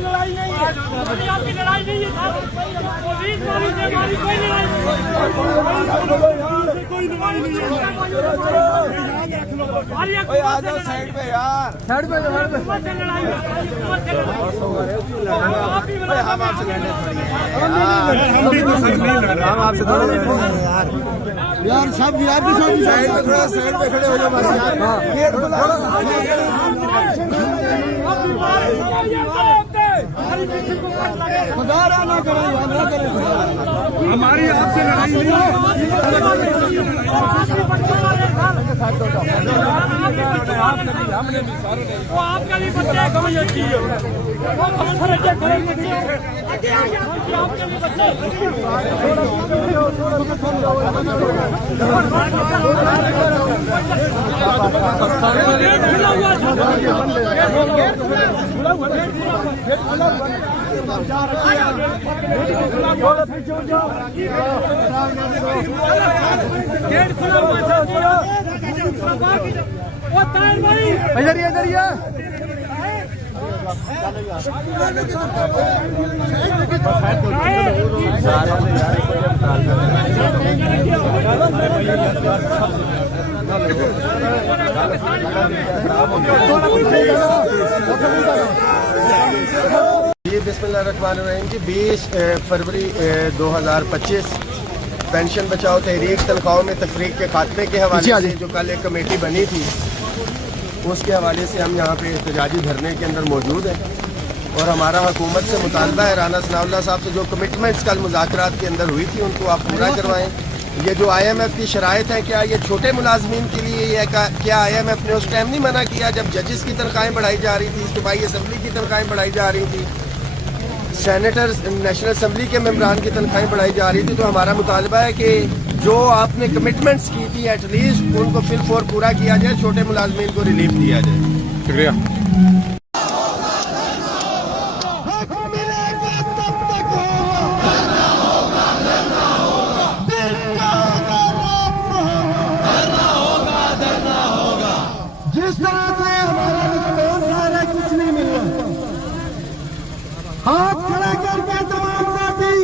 लड़ाई नहीं है, आपकी लड़ाई नहीं है साहब। पुलिस वाली से हमारी कोई लड़ाई नहीं है, कोई लड़ाई नहीं है। आ जाओ साइड पे यार, साइड पे लड़ाई हम आपसे लड़ने हम भी तो सर नहीं लड़ रहे, हम आपसे थोड़ा यार सब यार भी सब साइड पे थोड़ा साइड पे खड़े हो जाओ बस यार। गेट खुला खुदा ना करो ना करो, हमारी आपसे लड़ाई नहीं है। हमने भी सारे वो आपका भी बच्चा समझ अच्छी है, वो खबर अच्छे करेंगे आपके लिए बच्चे गेट खुला हुआ वो तार भाई इधर ही जी बिस्मिल्लाहिर्रहमानिर्रहीम जी 20 फरवरी 2025 पेंशन बचाओ तहरीक तनख्वाहों में तफरीक के खात्मे के हवाले से जो कल एक कमेटी बनी थी उसके हवाले से हम यहाँ पे एहतजाजी धरने के अंदर मौजूद हैं और हमारा हुकूमत से मुतालबा है राना सनाउल्लाह साहब से जो कमिटमेंट्स कल मुज़ाकरात के अंदर हुई थी उनको आप पूरा करवाएं। ये जो IMF की शराइत है क्या ये छोटे मुलाजमीन के लिए है? क्या IMF ने उस टाइम नहीं मना किया जब जजेस की तनख्वाहें बढ़ाई जा रही थी, सूबाई असम्बली की तनख्वाहें बढ़ाई जा रही थी, सेनेटर्स नेशनल असम्बली के मेम्बरान की तनख्वाहें बढ़ाई जा रही थी? तो हमारा मुतालबा है कि जो आपने कमिटमेंट्स की थी एटलीस्ट उनको फिल फोर पूरा किया जाए, छोटे मुलाजमीन को रिलीफ दिया जाए। शुक्रिया। जिस तरह से हमारा रिस्पॉन्स आ रहा है कुछ नहीं मिल रहा, हाथ खड़ा करके तमाम साथी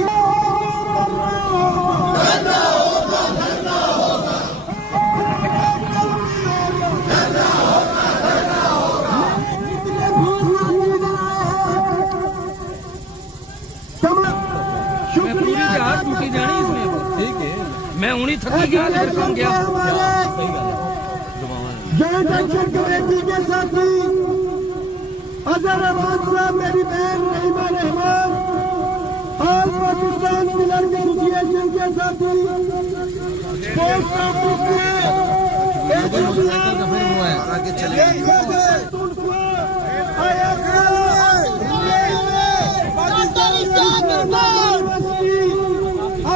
शुक्रिया टूटी जानी इसमें ठीक है। मैं उन्हीं थकी गया गया जॉइंट एक्शन कमेटी के साथी अजहर अहमद साहब, मेरी बहन रहीमा रहमान, ऑल पाकिस्तान मिलन एसोसिएशन के साथी, पोस्ट ऑफिस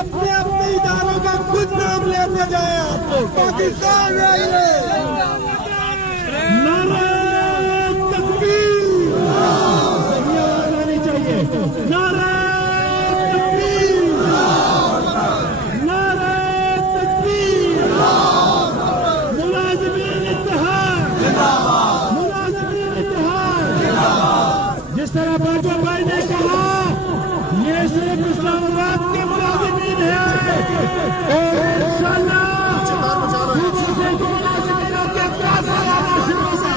अपने अपने इदारों का खुद नाम लेते जाए। आप लोग पाकिस्तान जिस तरह बाजवा भाई ने कहा ये सिर्फ इस्लामाबाद के मुलाजिमीन है और इंशाअल्लाह दूसरे के मुलाजिमीनों के पास आना शुरू से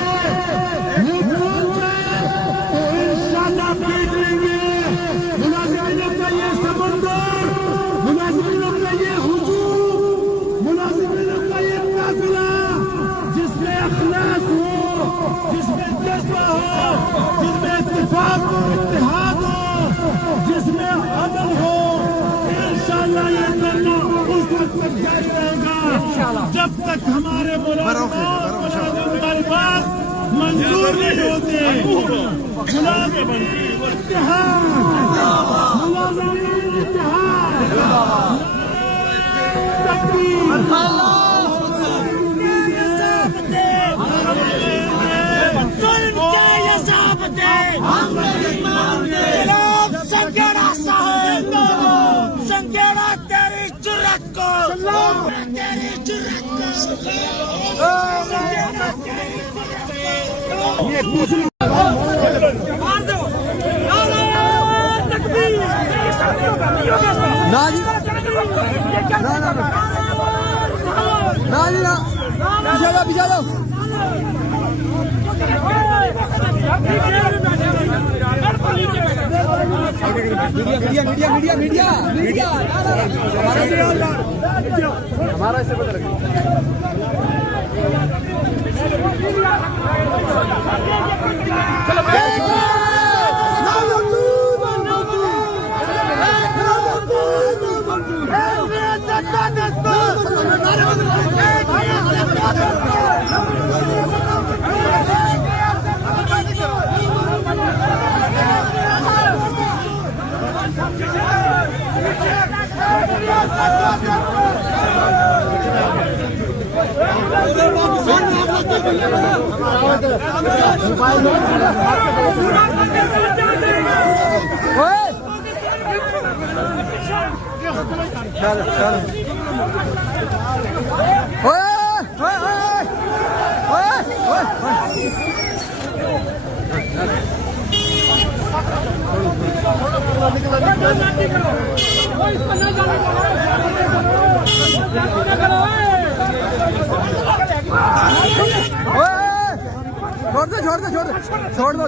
इंशाअल्लाह पीट लेंगे। मुलाजिमीनों का ये समंदर, मुलाजिमीनों का ये हुजूम, मुलाजिमीनों का ये काफिला जिसमें अखलास हो, जिसमें जज्बा हो, जिसमें इत्तेफाक और इत्तेहाद हो, जिसमें अमल हो, इंशाअल्लाह ये करना उस वक्त तक जारी रहेगा जब तक हमारे मुतालबात मंजूर नहीं होते। मुलाजिमीन इत्तेहाद, मुलाजिमीन इत्तेहाद, तकबीर, संगेड़ा तेरी जुर्रत को, तेरी जुर्रत को ना जी ना जी ना पीछे जाओ मीडिया हमारा इससे पता लगे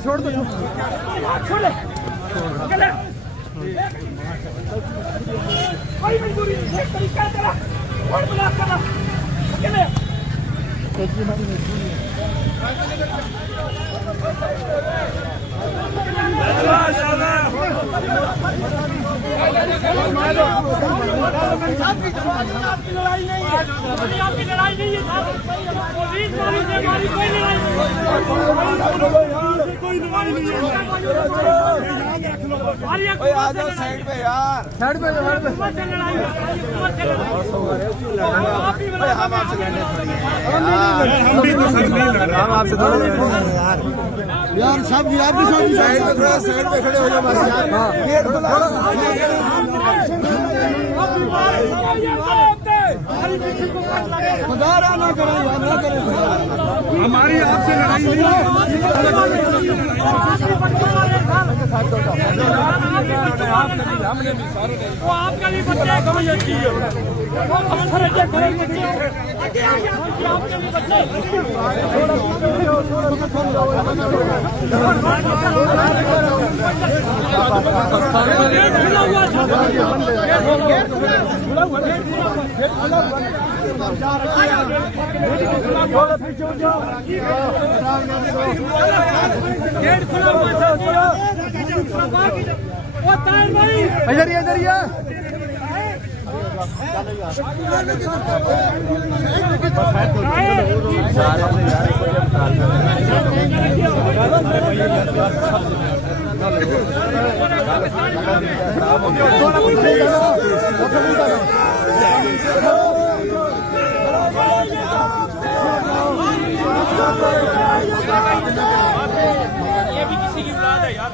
छोड़ दो कोई मंजूरी नहीं है तरीका तेरा और बुला कर अकेले लड़ाई नहीं है आपकी लड़ाई नहीं है पुलिस वाली से हमारी कोई लड़ाई नहीं है कोई लड़ाई नहीं है साइड पे यार साइड पे हम आपसे लड़ने थोड़ी हैं हम भी तो सर नहीं लड़ रहे हम आपसे थोड़ी लड़ रहे हैं यार सब आप भी साइड पे थोड़ा साइड पे खड़े हो जाओ बस यार ना करें हमारी आपसे लड़ाई नहीं है वो आपका भी बच्चे समझ अच्छी है वो हम समझे करेंगे आपके भी बच्चे गेट खुला हुआ इधर ही ये भी किसी की औलाद है यार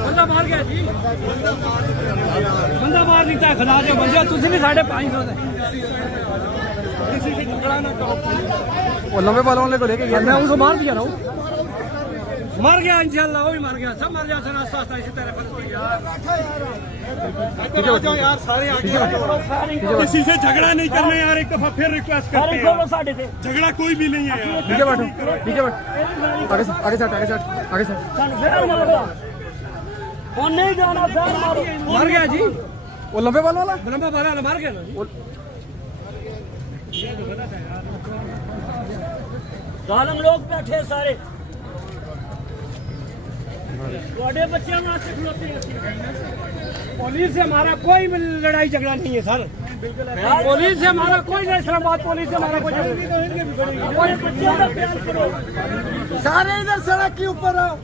बंदा मार गया जी बंदा मार नहीं था खिला दे बंदा तुझे भी 550 दे किसी से झगड़ा ना करो वो लंबे बालों वाले को लेके गया मैं उसको मार दिया ना मर गया इंशाल्लाह वो भी मर गया सब मर जाते रास्ता रास्ता इसी तरह यार सारे आगे किसी से झगड़ा नहीं करना यार एक दफा फिर रिक्वेस्ट करते हैं झगड़ा कोई भी नहीं है यार ठीक है बैठो आगे से वो नहीं जाना सर मर गया जी वो लंबे बालों वाला मर गया ना जालम लोग बैठे सारे बड़े बच्चे पुलिस से हमारा कोई लड़ाई झगड़ा नहीं है सर पुलिस से हमारा कोई नहीं, इस्लामाबाद पुलिस से हमारा कोई नहीं। हमारे बच्चों का प्यार करो। सारे इधर सड़क के ऊपर आओ।